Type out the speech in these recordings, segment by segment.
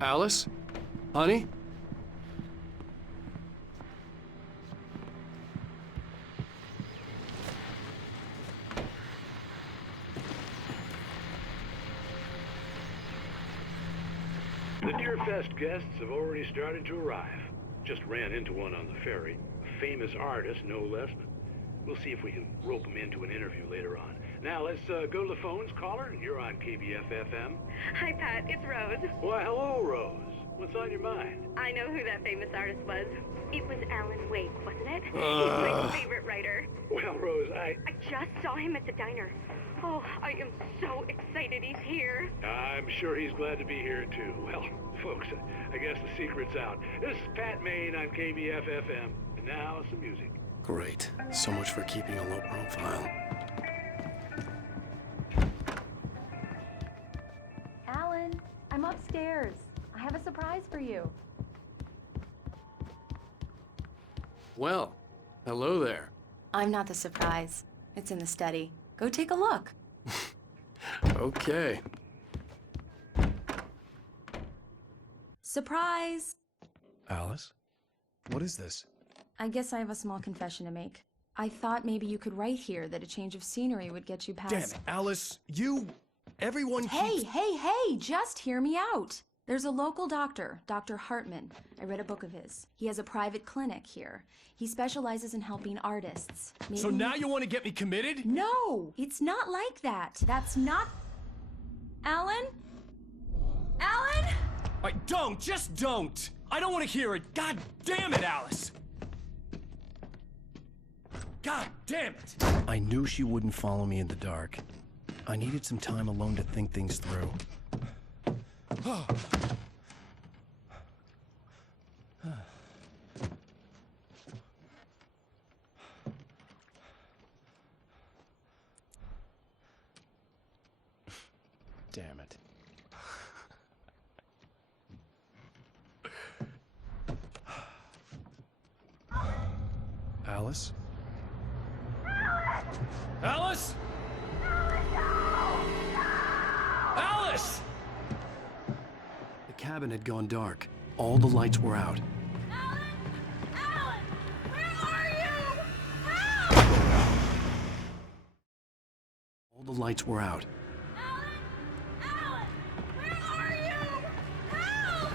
Alice? Honey? The Deerfest guests have already started to arrive. Just ran into one on the ferry. A famous artist, no less. We'll see if we can rope him into an interview later on. Now, let's go to the phones. Caller, you're on KBF-FM. Hi, Pat. It's Rose. Why, hello, Rose. What's on your mind? I know who that famous artist was. It was Alan Wake, wasn't it? He's my favorite writer. Well, Rose, I just saw him at the diner. Oh, I am so excited he's here. I'm sure he's glad to be here, too. Well, folks, I guess the secret's out. This is Pat Maine on KBF-FM. And now, some music. Great. So much for keeping a low profile. Alan, I'm upstairs. I have a surprise for you. Well, hello there. I'm not the surprise. It's in the study. Go take a look. Okay. Surprise! Alice? What is this? I guess I have a small confession to make. I thought maybe you could write here that a change of scenery would get you past... Damn it, Alice. Everyone keeps... Hey, just hear me out. There's a local doctor, Dr. Hartman. I read a book of his. He has a private clinic here. He specializes in helping artists. Maybe... So now you want to get me committed? No, it's not like that. That's not... Alan? Alan? Just don't! I don't want to hear it! God damn it, Alice! God damn it! I knew she wouldn't follow me in the dark. I needed some time alone to think things through. Damn it. Alice? Alice? Alice! The cabin had gone dark. All the lights were out. Alan, where are you? Help! All the lights were out. Alan, where are you? Help!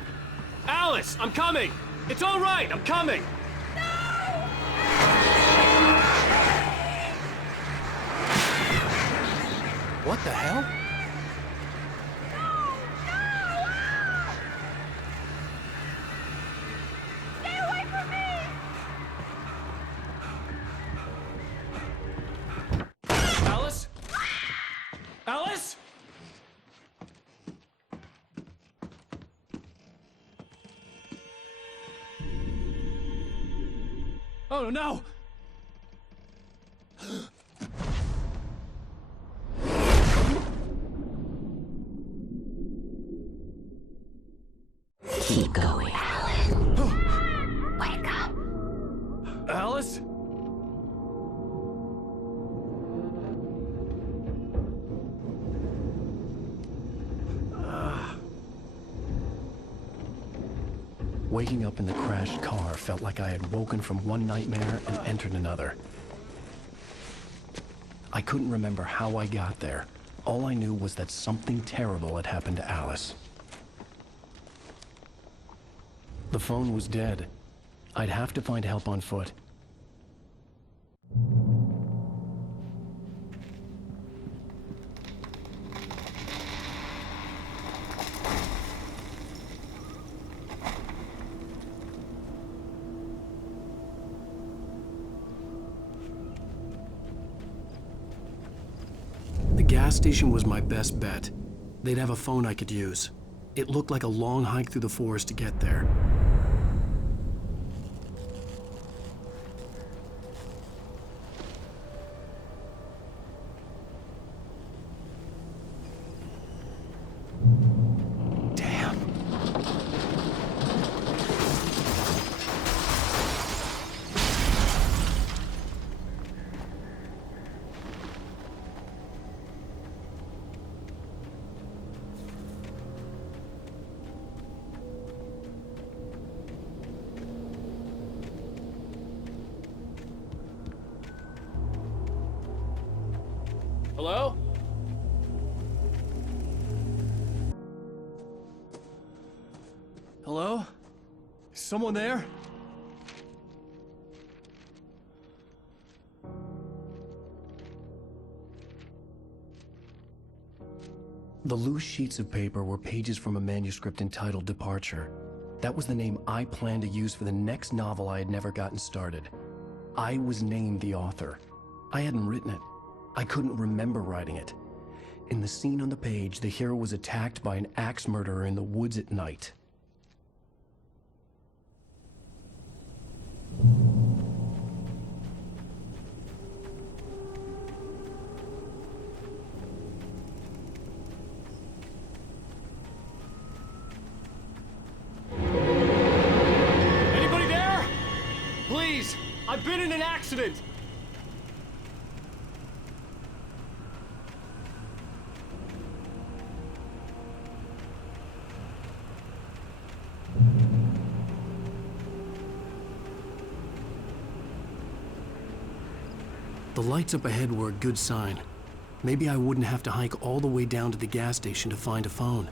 Alice, I'm coming! It's all right, I'm coming! What the hell? Stay away from me! Alice? Alice? Oh no! Keep going, Alan. Wake up. Alice? Waking up in the crashed car felt like I had woken from one nightmare and entered another. I couldn't remember how I got there. All I knew was that something terrible had happened to Alice. The phone was dead. I'd have to find help on foot. The gas station was my best bet. They'd have a phone I could use. It looked like a long hike through the forest to get there. Damn. Hello? Hello? Is someone there? The loose sheets of paper were pages from a manuscript entitled Departure. That was the name I planned to use for the next novel I had never gotten started. I was named the author. I hadn't written it. I couldn't remember writing it. In the scene on the page, the hero was attacked by an axe murderer in the woods at night. Anybody there? Please, I've been in an accident. The lights up ahead were a good sign. Maybe I wouldn't have to hike all the way down to the gas station to find a phone.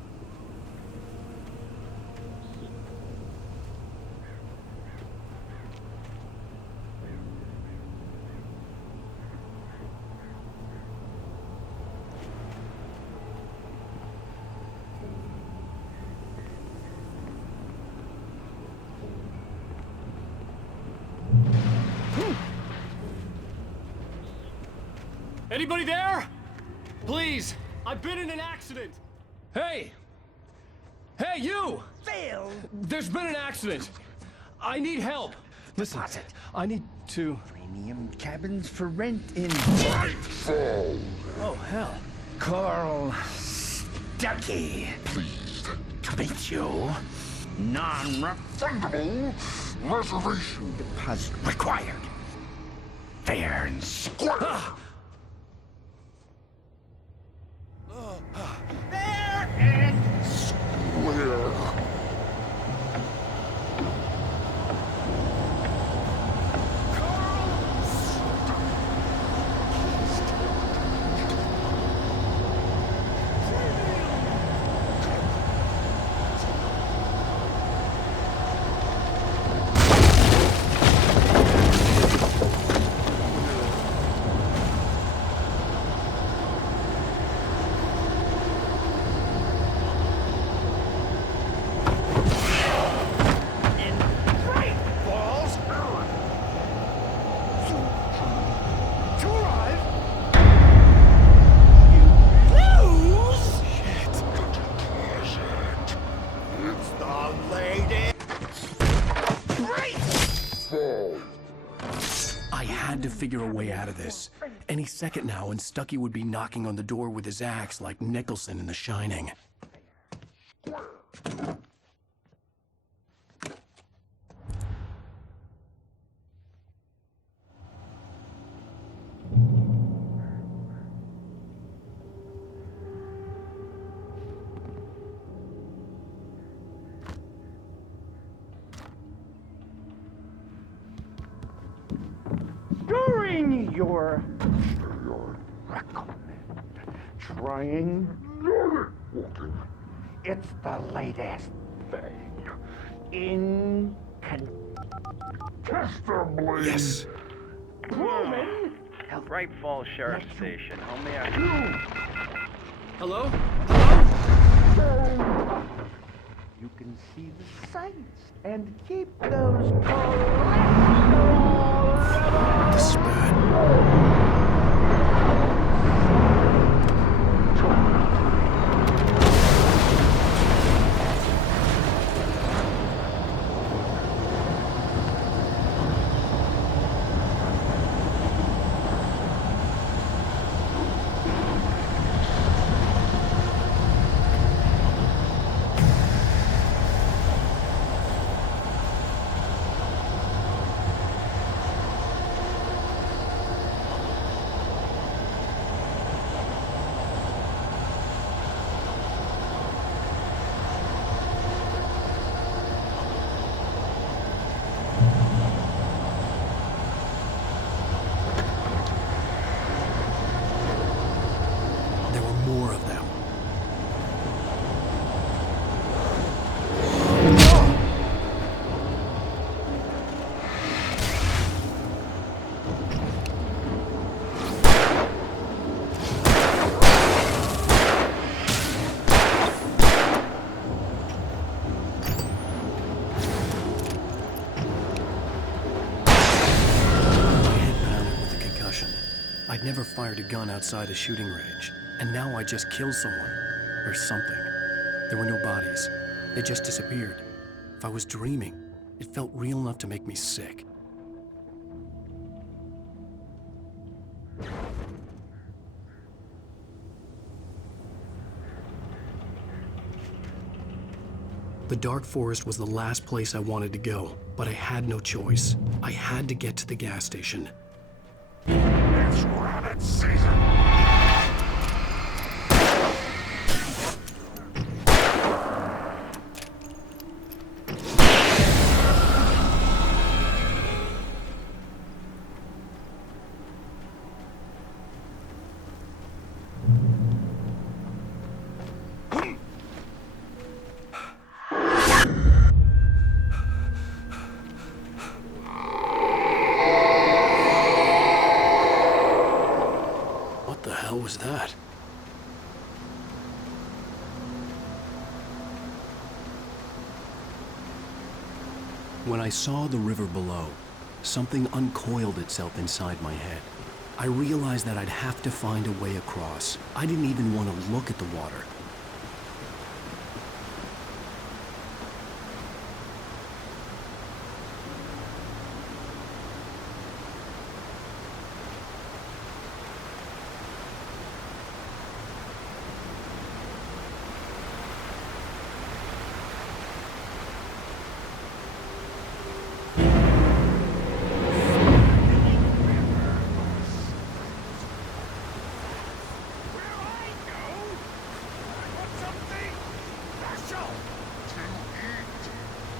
Anybody there? Please, I've been in an accident. Hey! Hey, you! Phil! There's been an accident. I need help. Listen, I need to... Premium cabins for rent in... Oh, hell. Carl Stuckey. Pleased To meet you. Non-refundable reservation deposit required. Fair and square. Fair and square. I had to figure a way out of this. Any second now, and Stuckey would be knocking on the door with his axe like Nicholson in The Shining. During your recommend trying Walking. it's the latest thing incontestably Yes. proven. Bright Falls Sheriff Station. How may I... Hello? You can see the sights and keep those collectibles. The spat. I'd never fired a gun outside a shooting range, and now I just killed someone. Or something. There were no bodies. They just disappeared. If I was dreaming, it felt real enough to make me sick. The dark forest was the last place I wanted to go, but I had no choice. I had to get to the gas station. It's rabbit season! What the hell was that? When I saw the river below, something uncoiled itself inside my head. I realized that I'd have to find a way across. I didn't even want to look at the water.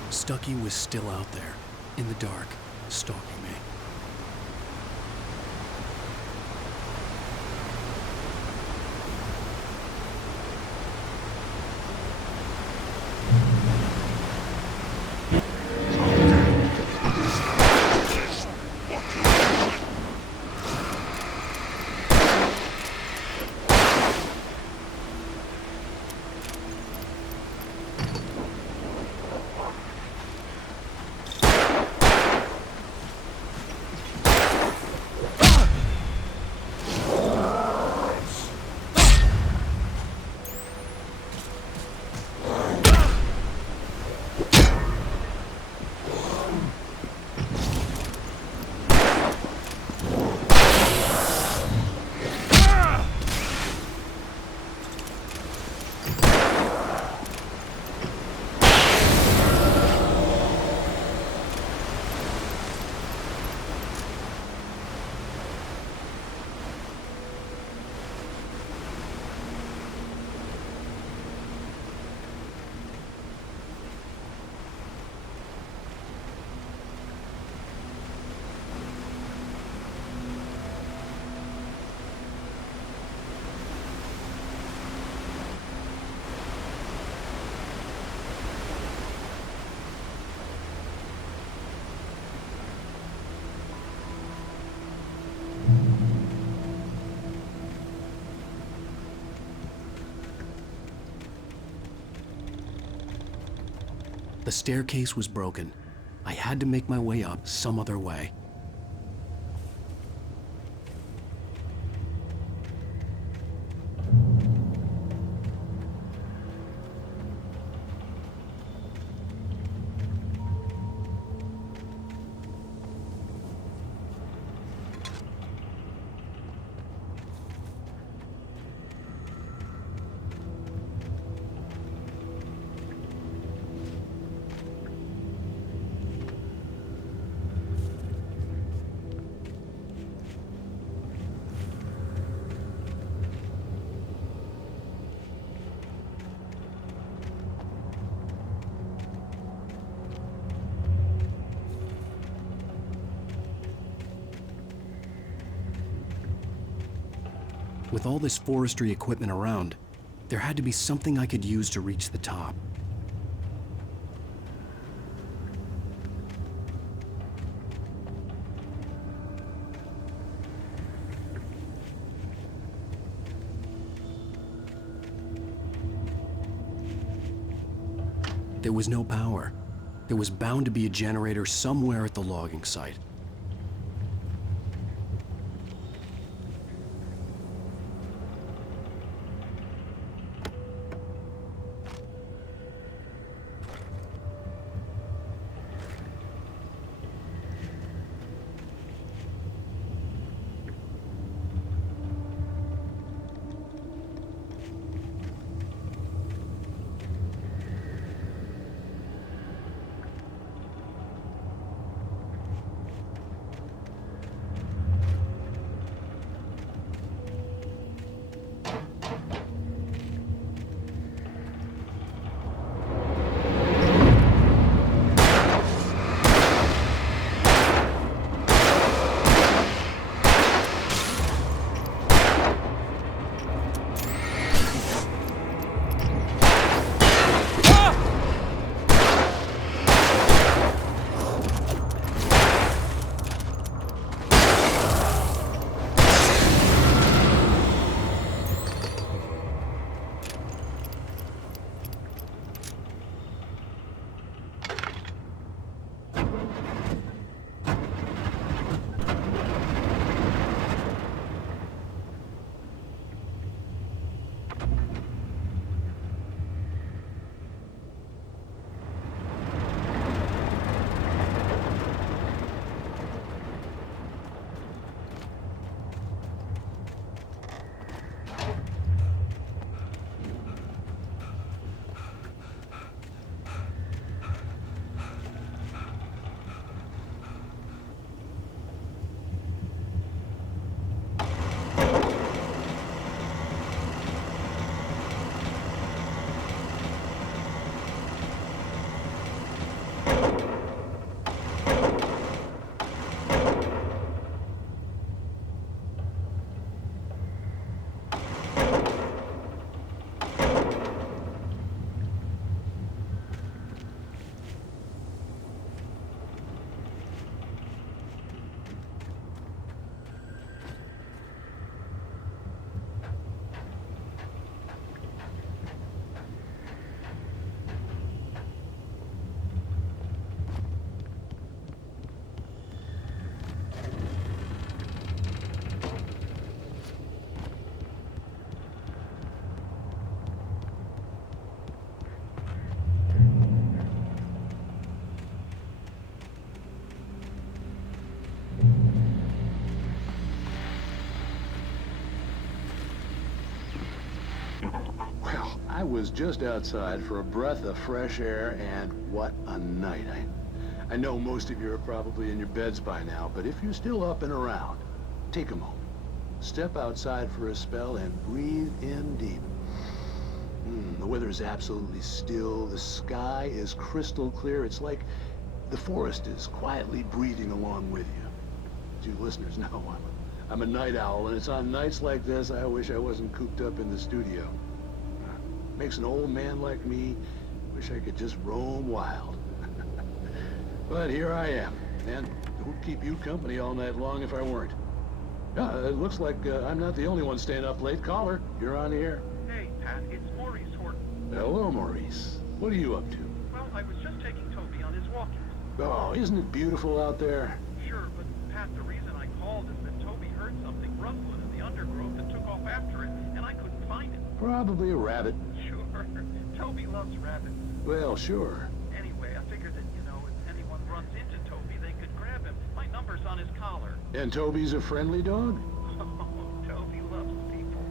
Stucky was still out there, in the dark, stalking me. The staircase was broken. I had to make my way up some other way. With all this forestry equipment around, there had to be something I could use to reach the top. There was no power. There was bound to be a generator somewhere at the logging site. I was just outside for a breath of fresh air, and what a night. I know most of you are probably in your beds by now, but if you're still up and around, take a moment. Step outside for a spell and breathe in deep. The weather is absolutely still. The sky is crystal clear. It's like the forest is quietly breathing along with you. As you listeners know, I'm a night owl, and it's on nights like this I wish I wasn't cooped up in the studio. Makes an old man like me wish I could just roam wild. But here I am, and who'd keep you company all night long if I weren't? Yeah, it looks like I'm not the only one staying up late. Caller, you're on the air. Hey, Pat, it's Maurice Horton. Hello, Maurice. What are you up to? Well, I was just taking Toby on his walking. Oh, isn't it beautiful out there? Sure, but Pat, the reason I called is that Toby heard something rustling in the undergrowth and took off after it, and I couldn't find it. Probably a rabbit. Sure. Toby loves rabbits. Well, sure. Anyway, I figured that, if anyone runs into Toby, they could grab him. My number's on his collar. And Toby's a friendly dog? Oh, Toby loves people.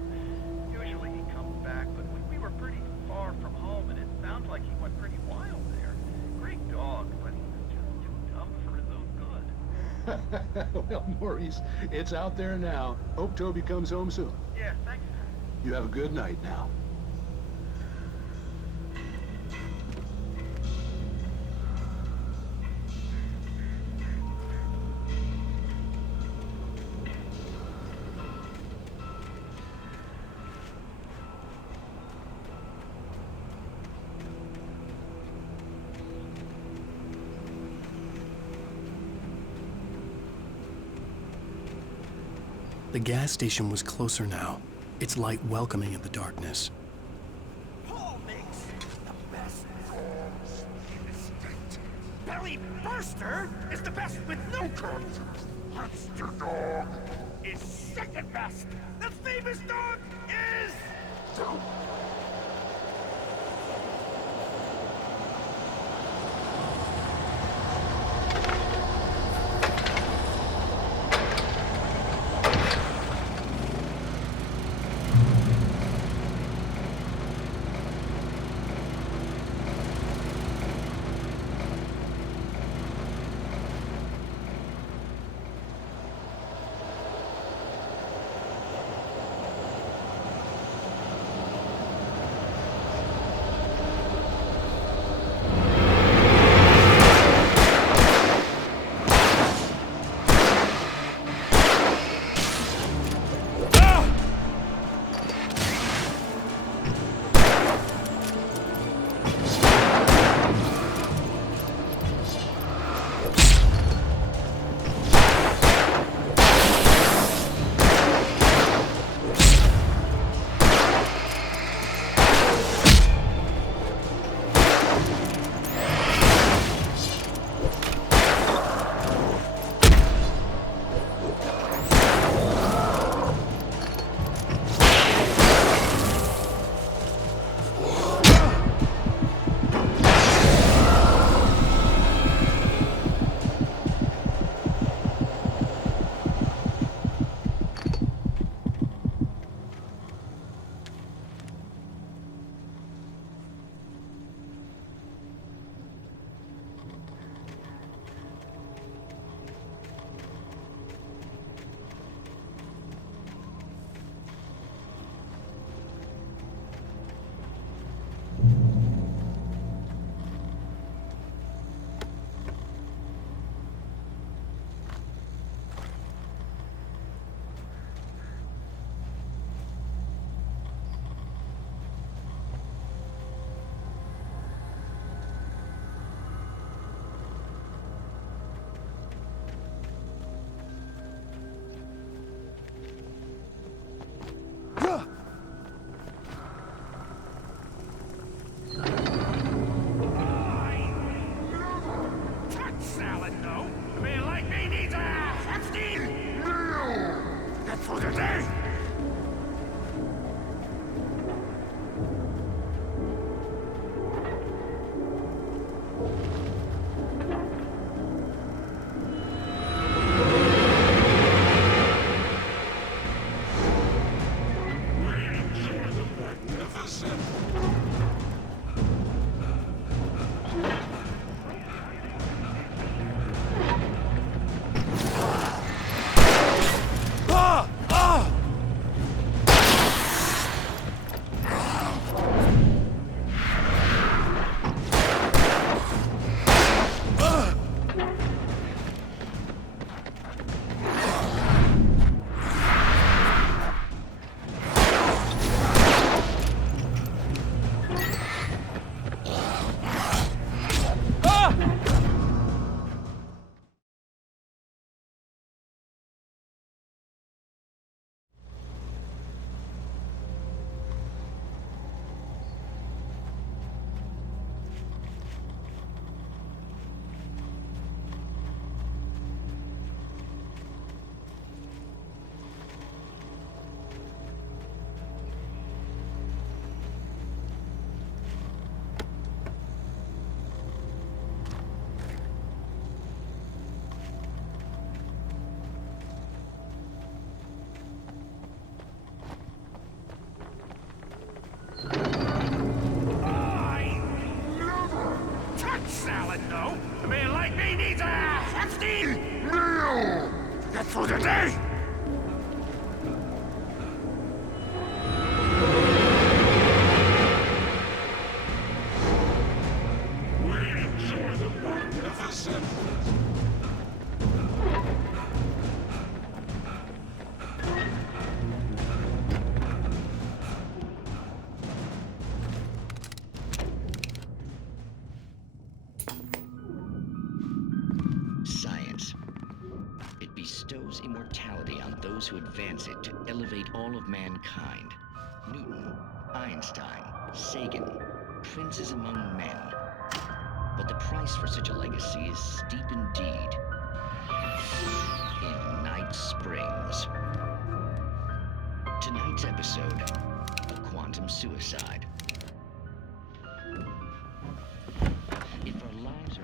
Usually he comes back, but we were pretty far from home, and it sounds like he went pretty wild there. Great dog, but he's just too dumb for his own good. Well, Maurice, it's out there now. Hope Toby comes home soon. Yeah, thanks, Pat. You have a good night now. The gas station was closer now, its light welcoming in the darkness. Paul makes the best dogs in the state. Belly Burster is the best with no guns. Monster Dog is second best. The famous dog is... Magnificent. salad, no. A man like me needs a hefty meal to get through the day. Science. It bestows immortality on those who advance it to elevate all of mankind. Newton, Einstein, Sagan, princes among men. But the price for such a legacy is steep indeed. In Night Springs. Tonight's episode, a quantum suicide. If our lives are...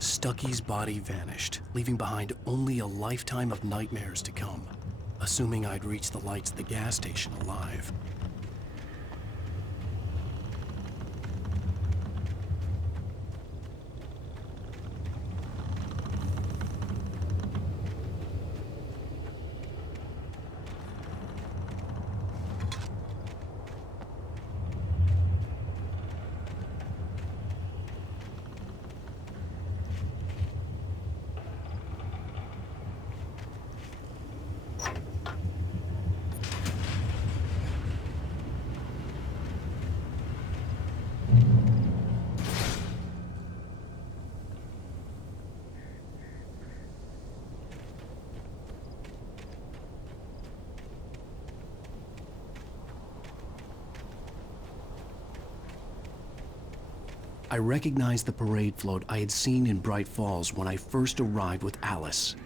Stucky's body vanished, leaving behind only a lifetime of nightmares to come, assuming I'd reach the lights at the gas station alive. I recognized the parade float I had seen in Bright Falls when I first arrived with Alice.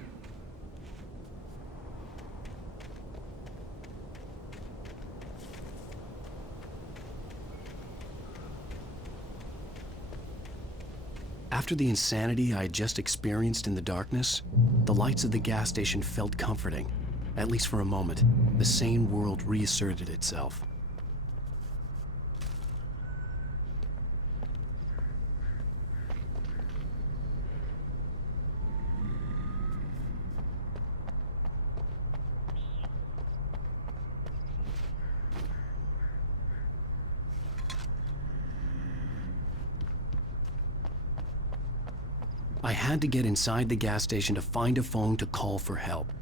After the insanity I had just experienced in the darkness, the lights of the gas station felt comforting, At least for a moment, the sane world reasserted itself. I had to get inside the gas station to find a phone to call for help.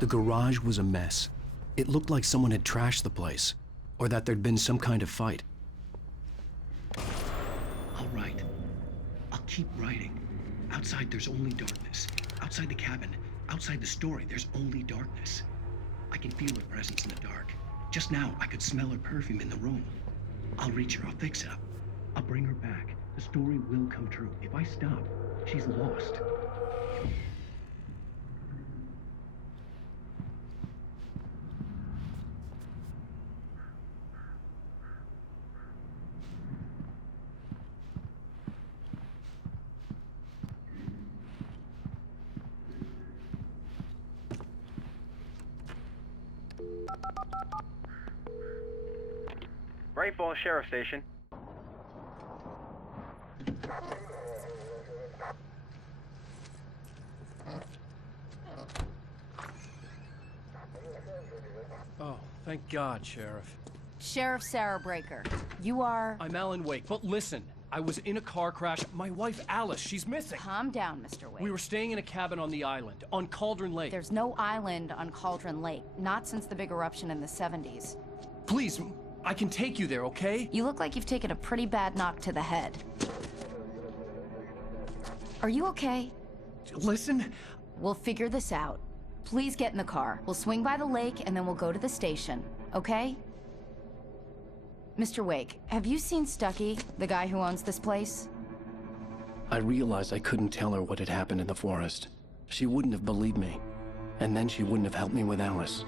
The garage was a mess. It looked like someone had trashed the place, or that there'd been some kind of fight. I'll write. I'll keep writing. Outside, there's only darkness. Outside the cabin, outside the story, there's only darkness. I can feel her presence in the dark. Just now, I could smell her perfume in the room. I'll reach her, I'll fix it up. I'll bring her back. The story will come true. If I stop, she's lost. Great Falls Sheriff Station. Oh, thank God, Sheriff. Sheriff Sarah Breaker. You are... I'm Alan Wake, but listen. I was in a car crash. My wife, Alice, she's missing. Calm down, Mr. Wake. We were staying in a cabin on the island, on Cauldron Lake. There's no island on Cauldron Lake. Not since the big eruption in the 70s. Please, I can take you there, okay? You look like you've taken a pretty bad knock to the head. Are you okay? Listen. We'll figure this out. Please get in the car. We'll swing by the lake and then we'll go to the station, okay? Mr. Wake, have you seen Stucky, the guy who owns this place? I realized I couldn't tell her what had happened in the forest. She wouldn't have believed me. And then she wouldn't have helped me with Alice.